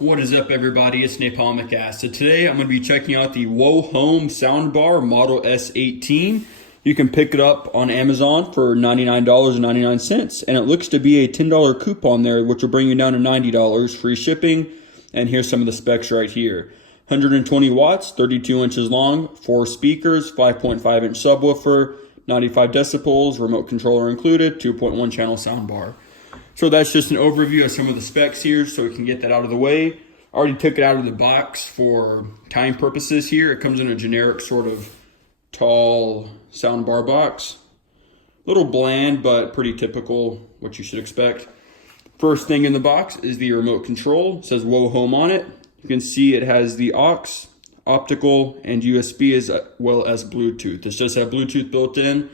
What is up, everybody? It's Napalmic Acid. Today I'm going to be checking out the Wohome soundbar Model S18. You can pick it up on Amazon for $99.99, and it looks to be a $10 coupon there, which will bring you down to $90 free shipping. And here's some of the specs right here. 120 watts, 32 inches long, 4 speakers, 5.5 inch subwoofer, 95 decibels, remote controller included, 2.1 channel soundbar. So that's just an overview of some of the specs here, so we can get that out of the way. I already took it out of the box for time purposes here. It comes in a generic sort of tall soundbar box. A little bland, but pretty typical, what you should expect. First thing in the box is the remote control. It says Wohome on it. You can see it has the aux, optical, and USB as well as Bluetooth. This does have Bluetooth built in,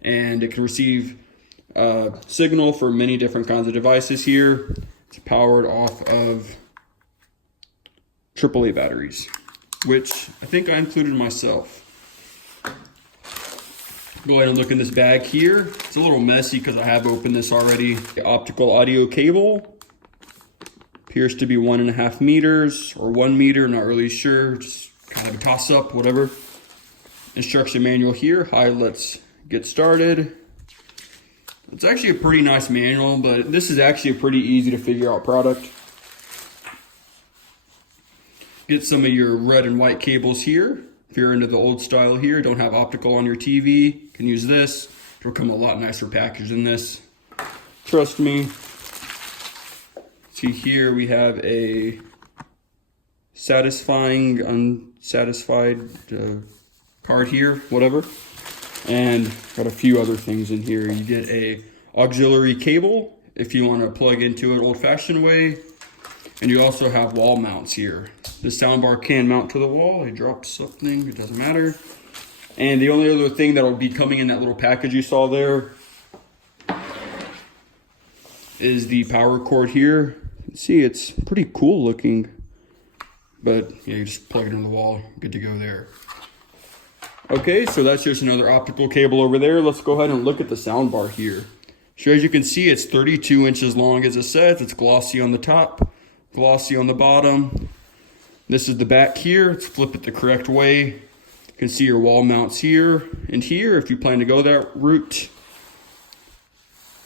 and it can receive signal for many different kinds of devices here. It's powered off of AAA batteries, which I think I included myself. Go ahead and look in this bag here. It's a little messy because I have opened this already. The optical audio cable appears to be 1.5 meters or 1 meter, not really sure. Just kind of a toss up, whatever. Instruction manual here. Hi, let's get started. It's actually a pretty nice manual, but this is actually a pretty easy to figure out product. Get some of your red and white cables here. If you're into the old style here, don't have optical on your TV, you can use this. It'll come a lot nicer packaged than this. Trust me. See here we have a satisfying, unsatisfied card here, whatever. And got a few other things in here. You get a auxiliary cable if you want to plug into it old-fashioned way. And you also have wall mounts here. The soundbar can mount to the wall. I dropped something, it doesn't matter. And the only other thing that will be coming in that little package you saw there is the power cord here. You can see it's pretty cool looking. But yeah, you just plug it in the wall, good to go there. Okay, so that's just another optical cable over there. Let's go ahead and look at the soundbar here. So as you can see, it's 32 inches long as it says. It's glossy on the top, glossy on the bottom. This is the back here. Let's flip it the correct way. You can see your wall mounts here and here if you plan to go that route.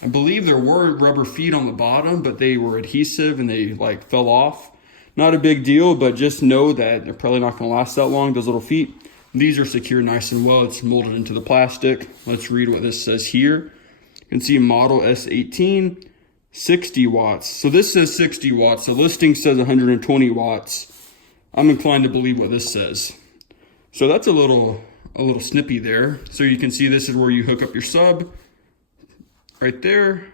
I believe there were rubber feet on the bottom, but they were adhesive and they like fell off. Not a big deal, but just know that they're probably not gonna last that long, those little feet. These are secure nice and well. It's molded into the plastic. Let's read what this says here. You can see Model S18, 60 watts. So this says 60 watts. The listing says 120 watts. I'm inclined to believe what this says. So that's a little snippy there. So you can see this is where you hook up your sub right there.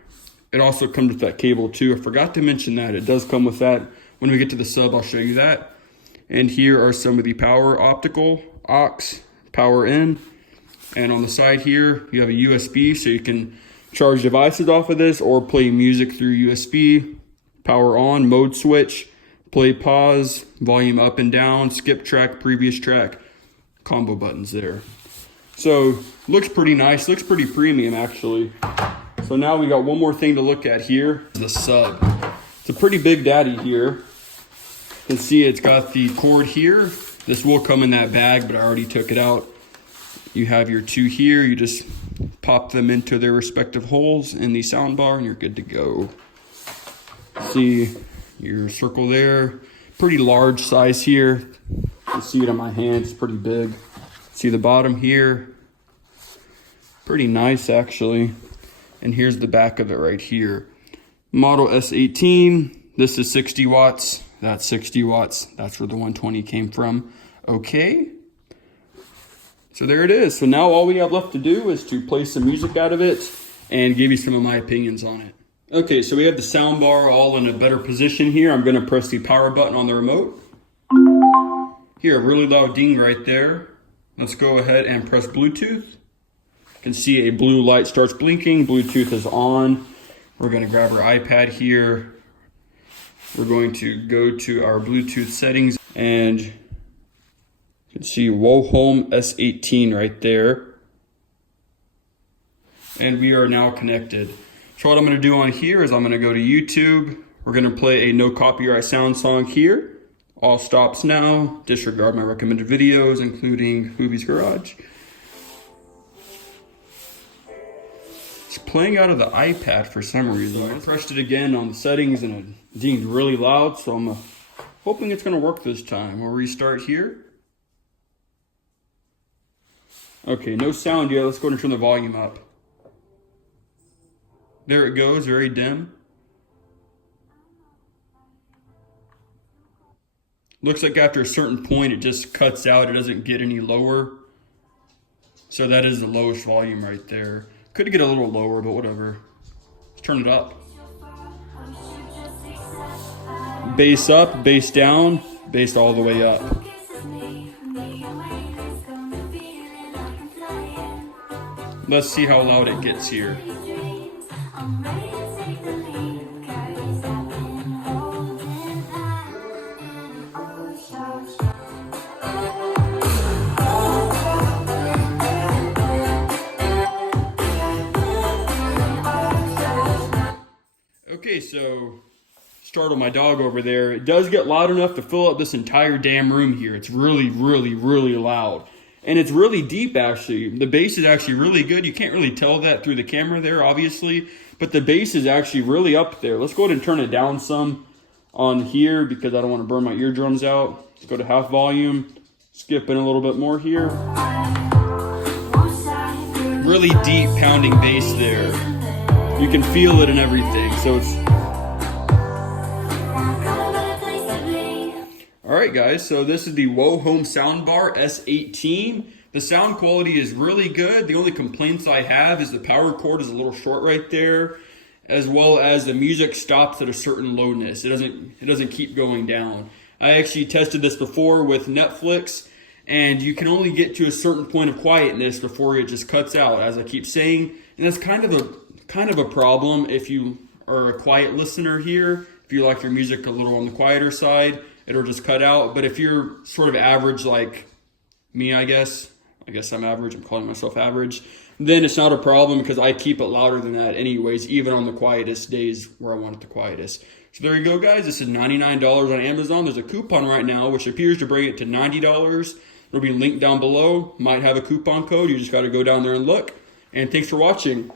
It also comes with that cable too. I forgot to mention that. It does come with that. When we get to the sub, I'll show you that. And here are some of the power optical, aux, power in, and on the side here you have a USB, so you can charge devices off of this or play music through USB. Power on, mode switch, play, pause, volume up and down, skip track, previous track, combo buttons there. So looks pretty nice, looks pretty premium actually. So now we got one more thing to look at here, the sub. It's a pretty big daddy here. You can see it's got the cord here. This will come in that bag, but I already took it out. You have your two here. You just pop them into their respective holes in the soundbar and you're good to go. See your circle there. Pretty large size here. You can see it on my hand, it's pretty big. See the bottom here. Pretty nice actually. And here's the back of it right here. Model S18, this is 60 watts. That's 60 watts. That's where the 120 came from. Okay. So there it is. So now all we have left to do is to play some music out of it and give you some of my opinions on it. Okay, so we have the soundbar all in a better position here. I'm going to press the power button on the remote. Hear a really loud ding right there. Let's go ahead and press Bluetooth. You can see a blue light starts blinking. Bluetooth is on. We're going to grab our iPad here. We're going to go to our Bluetooth settings and you can see Wohome S18 right there. And we are now connected. So what I'm going to do on here is I'm going to go to YouTube. We're gonna play a no copyright sound song here. All stops now. Disregard my recommended videos, including Movie's Garage. It's playing out of the iPad for some reason. I pressed it again on the settings and it dinged really loud, so I'm hoping it's gonna work this time. We'll restart here. Okay, no sound yet. Let's go ahead and turn the volume up. There it goes, very dim. Looks like after a certain point it just cuts out, it doesn't get any lower. So that is the lowest volume right there. Could get a little lower, but whatever. Let's turn it up. Bass up, bass down, bass all the way up. Let's see how loud it gets here. Okay, so startled my dog over there. It does get loud enough to fill up this entire damn room here. It's really, really, really loud. And it's really deep, actually. The bass is actually really good. You can't really tell that through the camera there, obviously. But the bass is actually really up there. Let's go ahead and turn it down some on here because I don't want to burn my eardrums out. Let's go to half volume. Skip in a little bit more here. Really deep pounding bass there. You can feel it and everything. So it's... Alright guys, so this is the Wohome soundbar S18. The sound quality is really good. The only complaints I have is the power cord is a little short right there, as well as the music stops at a certain lowness. It doesn't keep going down. I actually tested this before with Netflix, and you can only get to a certain point of quietness before it just cuts out, as I keep saying. And that's kind of a problem if you are a quiet listener here. If you like your music a little on the quieter side, it'll just cut out. But if you're sort of average like me, I guess I'm average, I'm calling myself average, then it's not a problem because I keep it louder than that anyways, even on the quietest days where I want it the quietest. So there you go, guys. This is $99 on Amazon. There's a coupon right now, which appears to bring it to $90. It'll be linked down below. Might have a coupon code. You just got to go down there and look. And thanks for watching.